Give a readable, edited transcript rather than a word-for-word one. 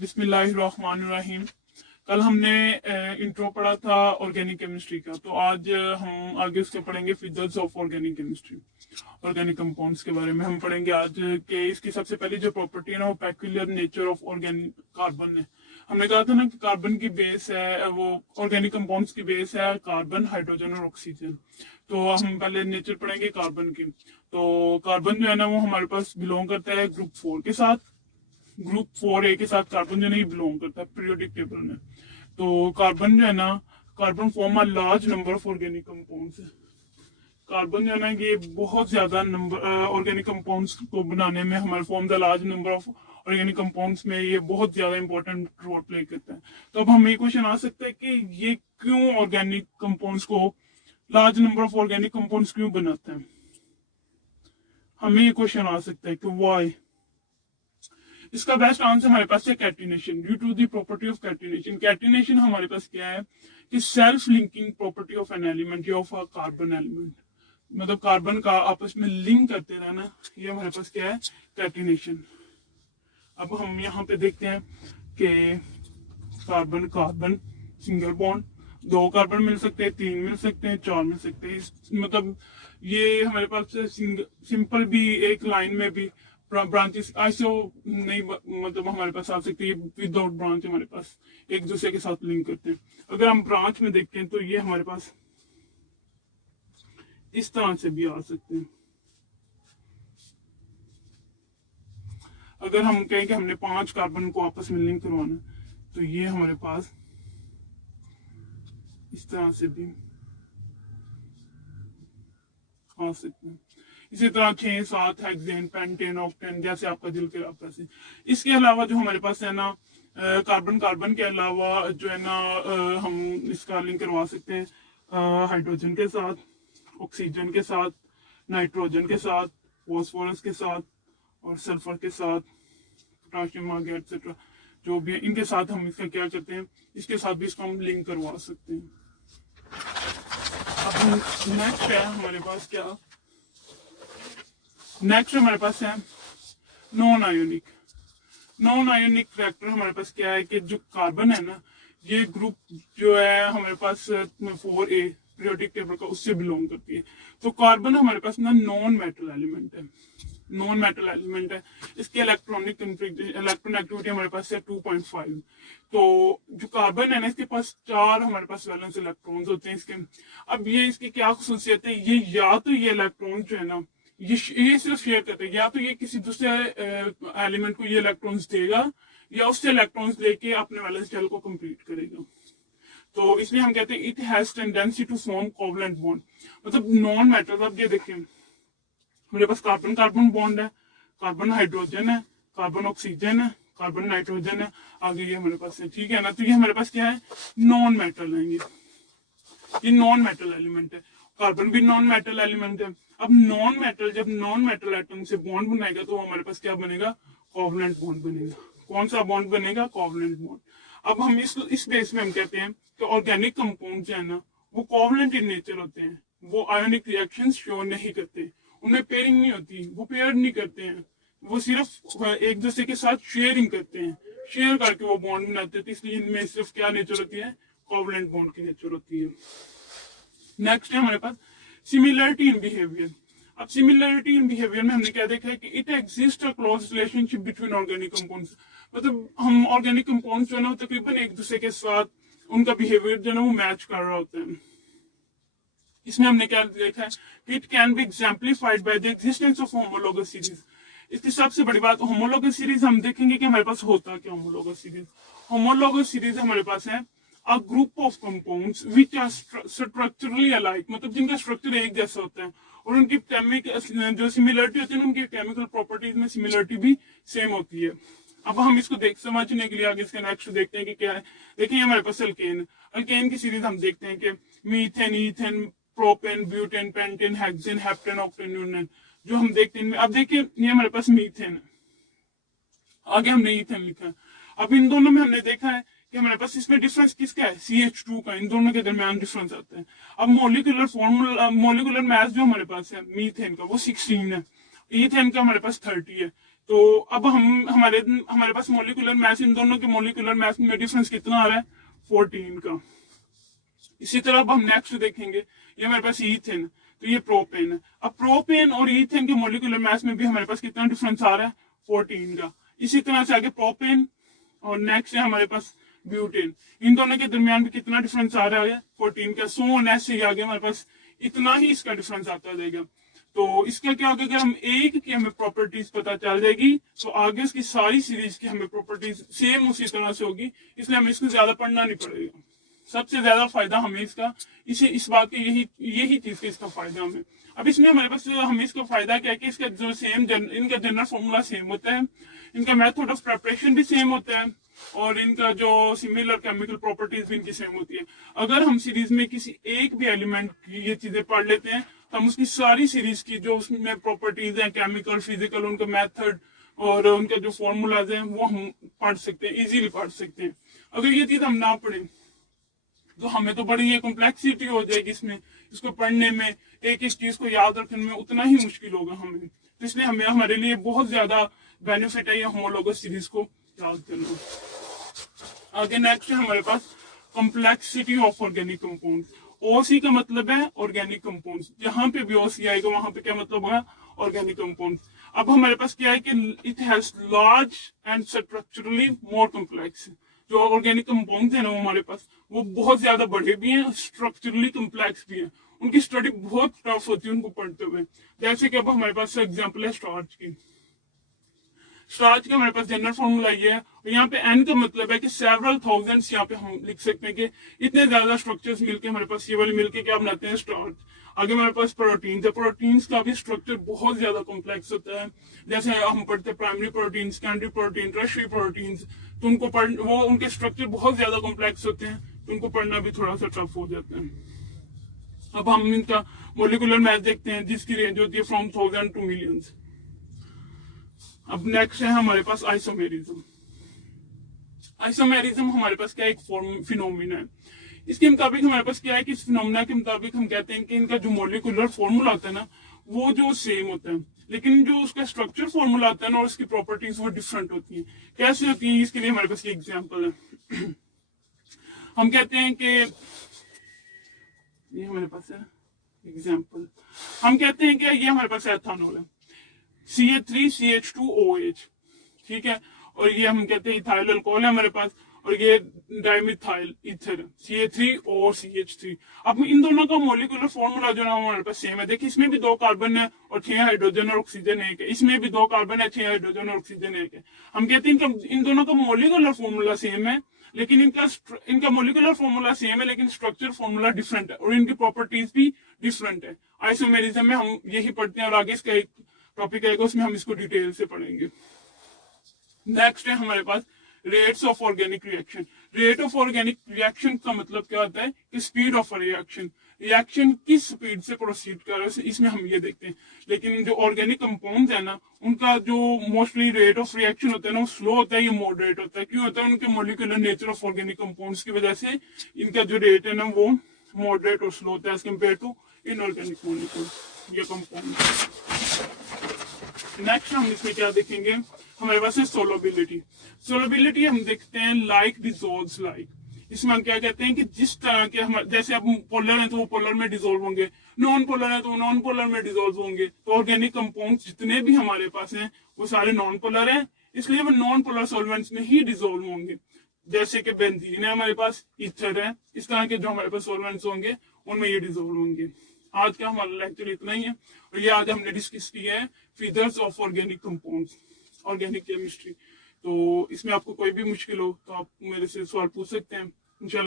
बिस्मिल्लाहिर्रहमानिर्रहीम। कल हमने इंट्रो पढ़ा था ऑर्गेनिक केमिस्ट्री का, तो आज हम आगे उसके पढ़ेंगे fissures of organic chemistry. Organic compounds के बारे में हम पढ़ेंगे आज कि इसकी सबसे पहली जो प्रॉपर्टी है ना वो peculiar nature of organic carbon है। हमने कहा था ना कि कार्बन की बेस है, वो ऑर्गेनिक कंपाउंड्स की बेस है कार्बन, हाइड्रोजन और ऑक्सीजन। तो हम पहले नेचर पढ़ेंगे कार्बन की। तो कार्बन जो है ना वो हमारे पास बिलोंग करता है ग्रुप 4 के साथ। ग्रुप 4A के साथ कार्बन जो नहीं बिलोंग करता पीरियोडिक टेबल में। तो कार्बन जो है ना, carbon form a large number of organic compounds. Carbon जो है ना ये बहुत ज्यादा नंबर ऑर्गेनिक कंपाउंड्स को बनाने में, हमारे form the large number of organic compounds में ये बहुत ज्यादा इंपॉर्टेंट रोल प्ले करता है। तो अब हमें क्वेश्चन आ सकता है कि ये क्यों ऑर्गेनिक कंपाउंड्स को, large number of organic compounds क्यों बनाते हैं। हमें ये क्वेश्चन आ सकता है कि वाई। इसका बेस्ट आंसर हमारे पास है catenation. Due to the property of catenation. Catenation हमारे पास क्या है कि self linking property of an element या ऑफ अ कार्बन एलिमेंट, मतलब कार्बन का आपस में लिंक करते रहना, ये हमारे पास क्या है, कैटिनेशन। अब हम यहाँ पे देखते हैं कि carbon carbon single bond, 2 carbon मिल सकते हैं, 3 मिल सकते हैं, 4 मिल सकते हैं। मतलब ये हमारे पास सिंपल भी एक लाइन में भी ब्रांचेस आइसो नहीं, मतलब हमारे पास आ सकती है विदाउट ब्रांच, हमारे पास एक दूसरे के साथ लिंक करते हैं। अगर हम ब्रांच में देखते हैं तो ये हमारे पास इस तरह से भी आ सकते हैं। अगर हम कहें कि हमने 5 कार्बन को आपस में लिंक करवाना है तो ये हमारे पास इस तरह से भी आ सकते हैं। इसी तरह 6, 7 हेक्सेन, पेंटेन, ऑक्टेन, जैसे आपका दिल के आपस। इसके अलावा जो हमारे पास है ना, कार्बन कार्बन के अलावा जो है ना हम इसका लिंक करवा सकते हैं हाइड्रोजन के साथ, ऑक्सीजन के साथ, नाइट्रोजन के साथ, फॉस्फोरस के साथ और सल्फर के साथ, पोटाशियम आ गया एक्सेट्रा, जो भी है इनके साथ हम इसका क्या करते हैं, इसके साथ भी इसको हम लिंक करवा सकते हैं। अब नेक्स्ट है हमारे पास क्या, नेक्स्ट हमारे पास है non ionic. Non ionic factor हमारे पास क्या है कि जो कार्बन है ना, ये ग्रुप जो है हमारे पास 4A पीरियोडिक टेबल का, उससे बिलोंग करती है। तो कार्बन हमारे पास ना नॉन मेटल एलिमेंट है, नॉन मेटल एलिमेंट है। इसकी इलेक्ट्रॉन एक्टिविटी हमारे पास है 2.5। तो जो कार्बन है ना, इसके पास 4 हमारे पास वैलेंस इलेक्ट्रॉन्स होते हैं इसके। अब ये इसकी क्या खसूसियत है, ये या तो ये इलेक्ट्रॉन जो है ना ये सिर्फ शेयर करते हैं, या तो ये किसी दूसरे एलिमेंट को ये इलेक्ट्रॉन्स देगा या उससे इलेक्ट्रॉन्स लेके अपने वैलेंस शेल को कंप्लीट करेगा। तो इसलिए हम कहते हैं it has tendency to form covalent bond. मतलब नॉन मेटल, अब ये देखें मेरे पास कार्बन कार्बन बॉन्ड है, कार्बन हाइड्रोजन है, कार्बन ऑक्सीजन है, कार्बन नाइट्रोजन है, आगे ये हमारे पास है, ठीक है ना। तो ये हमारे पास क्या है, नॉन मेटल है, ये नॉन मेटल एलिमेंट है। कार्बन भी नॉन मेटल एलिमेंट है। अब नॉन मेटल जब नॉन मेटल एटम से बॉन्ड बनाएगा तो हमारे पास क्या बनेगा, कोवलेंट बॉन्ड बनेगा। कौन सा बॉन्ड बनेगा, कोवलेंट बॉन्ड। अब हम इस बेस में हम कहते हैं कि ऑर्गेनिक कंपाउंड जो है ना वो कोवलेंट इन नेचर होते हैं, वो आयोनिक रिएक्शंस शो नहीं करते, उनमें पेयरिंग नहीं होती, वो पेयर नहीं करते हैं, वो सिर्फ एक दूसरे के साथ शेयरिंग करते हैं, शेयर करके वो बॉन्ड बनाते हैं। तो इसलिए इनमें सिर्फ क्या नेचर होती है, कोवलेंट बॉन्ड की नेचर होती है। नेक्स्ट है हमारे पास सिमिलरिटी इन बिहेवियर। अब सिमिलरिटी इन बिहेवियर में हमने क्या देखा है कि it exist a close relationship between organic compounds. मतलब हम ऑर्गेनिक कंपाउंड्स जो है ना तकरीबन एक दूसरे के साथ उनका बिहेवियर जो है ना वो मैच कर रहा होता है। इसमें हमने क्या देखा है कि it can be exemplified by the existence of homologous series. इसकी सबसे बड़ी बात होमोलोगस सीरीज, हम देखेंगे कि हमारे पास होता क्या होमोलोगस सीरीज। होमोलोगस सीरीज हमारे पास है a group of compounds which are structurally alike, मतलब जिनका स्ट्रक्चर एक जैसा होता है और उनकी केमिकल जो सिमिलरिटी होती है ना, उनकी केमिकल प्रॉपर्टीज में सिमिलरिटी भी सेम होती है। अब हम इसको समझने के लिए आगे इसका नेक्स्ट देखते हैं कि क्या है। देखिए हमारे पास अल्केन, अल्केन की सीरीज हम देखते हैं कि methane, ethane, propane, butane, pentane, hexane, heptane, octane, यूरेन, जो हम देखते हैं। अब देखिए ये हमारे पास मीथेन है, आगे हमने ईथेन लिखा है। अब इन दोनों में हमने देखा है कि हमारे पास इसमें डिफरेंस किसका है, CH2 का, इन दोनों के दरमियान डिफरेंस आता है। अब मोलिकुलर फॉर्मूला, मोलिकुलर मास जो हमारे पास है मीथेन का वो 16 है, ईथेन का हमारे पास 30 है। तो अब हमारे पास मोलिकुलर मास, इन दोनों के मोलिकुलर मास में डिफरेंस कितना आ रहा है, 14 का। इसी तरह अब हम नेक्स्ट देखेंगे, ये हमारे पास ईथेन, तो ये प्रोपेन है। अब प्रोपेन और ईथेन के मोलिकुलर मास में भी हमारे पास कितना डिफरेंस आ रहा है, 14 का। इसी तरह से आगे प्रोपेन और नेक्स्ट है हमारे पास ब्यूटेन, इन दोनों के दरमियान भी कितना डिफरेंस आ रहा है, 14 का। सो ऑन ऐसे ही आगे हमारे पास इतना ही इसका डिफरेंस आता जाएगा। तो इसका क्या होगा, अगर हम एक की हमें प्रॉपर्टीज पता चल जाएगी तो आगे उसकी सारी सीरीज की हमें प्रॉपर्टीज सेम उसी तरह से होगी, इसलिए हमें इसको ज्यादा पढ़ना नहीं पड़ेगा। सबसे ज्यादा फायदा हमें इसका इस बात की यही चीज का इसका फायदा हमें। अब इसमें हमारे पास हमें इसका फायदा क्या है कि इसका जो इनका जनरल फॉर्मूला सेम होता है, इनका मेथड ऑफ प्रिपरेशन भी सेम होता है, और इनका जो सिमिलर केमिकल प्रॉपर्टीज भी इनकी सेम होती है। अगर हम सीरीज में किसी एक भी एलिमेंट की ये चीजें पढ़ लेते हैं तो हम उसकी सारी सीरीज की जो उसमें प्रॉपर्टीज हैं, केमिकल, फिजिकल, उनका मेथड और उनका जो फॉर्मूलाज हैं वो हम पढ़ सकते हैं, इजीली पढ़ सकते हैं। अगर ये चीज हम ना पढ़ें तो हमें तो बड़ी ये कॉम्प्लेक्सिटी हो जाएगी इसमें, इसको पढ़ने में, एक एक चीज को याद रखने में उतना ही मुश्किल होगा हमें। तो इसलिए हमें हमारे लिए बहुत ज्यादा बेनिफिट है ये होमोलॉगस सीरीज को याद करना। आगे नेक्स्ट है हमारे पास कॉम्प्लेक्सिटी ऑफ ऑर्गेनिक कंपाउंड। ओसी का मतलब है ऑर्गेनिक कंपाउंड, जहां पे भी ओसी आएगा वहां पे क्या मतलब होगा, ऑर्गेनिक कंपाउंड। अब हमारे पास क्या है कि it has large and structurally more complex. जो ऑर्गेनिक कंपाउंड है ना हमारे पास, वो बहुत ज्यादा बड़े भी हैं, स्ट्रक्चरली कॉम्प्लेक्स भी हैं, उनकी स्टडी बहुत टफ होती है उनको पढ़ते हुए। जैसे कि अब हमारे पास एग्जाम्पल है स्टार्च की। स्टार्च का हमारे पास जनरल फॉर्मूला ये है, और यहाँ पे एन का मतलब है कि सेवरल थाउजेंड्स, यहाँ पे हम लिख सकते हैं कि इतने ज्यादा स्ट्रक्चर्स मिलके हमारे पास ये वाले मिलके क्या बनाते हैं, स्टार्च। आगे हमारे पास प्रोटीन है, प्रोटीन्स का भी स्ट्रक्चर बहुत ज्यादा कॉम्प्लेक्स होता है। जैसे हम पढ़ते हैं primary protein, secondary protein, tertiary protein, तो उनको वो उनके स्ट्रक्चर बहुत ज्यादा कॉम्प्लेक्स होते हैं, तो उनको पढ़ना भी थोड़ा सा टफ हो जाता है। अब हम इनका मोलिकुलर मैथ देखते हैं, जिसकी रेंज होती है फ्रॉम 1000 टू मिलियंस। अब नेक्स्ट है हमारे पास आइसोमेरिज्म। आइसोमेरिज्म हमारे पास क्या एक फिनोमिना है। इसके मुताबिक हमारे पास क्या है कि इस फिनोमिना के मुताबिक हम कहते हैं कि इनका जो मोलिकुलर फॉर्मूला होता है ना, वो जो सेम होता है, लेकिन जो उसका स्ट्रक्चर फॉर्मूला होता है ना और उसकी प्रॉपर्टीज वो डिफरेंट होती है। कैसे होती है, इसके लिए हमारे पास ये एग्जाम्पल है। हम कहते हैं कि ये हमारे पास है एग्जाम्पल, हम कहते हैं कि ये हमारे पास एथानॉल है, CH3CH2OH, ठीक है, और ये हम कहते हैं इथाइल अल्कोहल है हमारे पास, और ये डाइमिथाइल ईथर, CH3 और CH3। अब इन दोनों का मोलिकुलर फॉर्मूला जो ना हमारे पास सेम है। देखिए इसमें भी 2 कार्बन है और 6 हाइड्रोजन और ऑक्सीजन एक है, इसमें भी 2 कार्बन है, 6 हाइड्रोजन और ऑक्सीजन एक है। हम कहते हैं इन दोनों का मोलिकुलर फॉर्मूला सेम है, लेकिन इनका मोलिकुलर फॉर्मूला सेम है लेकिन स्ट्रक्चर फॉर्मूला डिफरेंट है, और इनकी प्रॉपर्टीज भी डिफरेंट है। आइसोमेरिज्म में हम यही पढ़ते हैं, और आगे इसका एक टॉपिक आएगा उसमें हम इसको डिटेल से पढ़ेंगे। नेक्स्ट है हमारे पास rates of organic reaction. Rate of organic reaction का मतलब क्या होता है कि स्पीड ऑफ रिएक्शन, रिएक्शन किस स्पीड से प्रोसीड कर रहा है, इसमें हम ये देखते हैं। लेकिन जो ऑर्गेनिक कंपाउंड है ना, उनका जो मोस्टली रेट ऑफ रिएक्शन होता है ना, वो स्लो होता है, ये मॉडरेट होता है। क्यों होता है, उनके molecular nature of organic compounds की वजह से इनका जो रेट है ना वो मॉडरेट और स्लो होता है as compare to inorganic molecule या कंपाउंड। नेक्स्ट हम इसमें क्या देखेंगे, हमारे पास है सोलबिलिटी। सोलबिलिटी हम देखते हैं लाइक डिसॉल्व्स लाइक। इसमें हम क्या कहते हैं कि जिस तरह के हम, जैसे अब पोलर है तो वो पोलर में डिसॉल्व होंगे, नॉन पोलर है तो वो नॉन पोलर में डिसॉल्व होंगे। तो ऑर्गेनिक कंपाउंड जितने भी हमारे पास हैं वो सारे नॉन पोलर हैं, इसलिए वो नॉन पोलर सॉल्वेंट्स में ही डिसॉल्व होंगे। जैसे कि बेंजीन है हमारे पास, ईथर है, इस तरह के जो हमारे पास सॉल्वेंट्स होंगे उनमें ये डिसॉल्व होंगे। आज का हमारा लेक्चर इतना ही है, और ये आज हमने डिस्कस किया है features of organic compounds, organic chemistry. तो इसमें आपको कोई भी मुश्किल हो तो आप मेरे से सवाल पूछ सकते हैं इंशाल्लाह।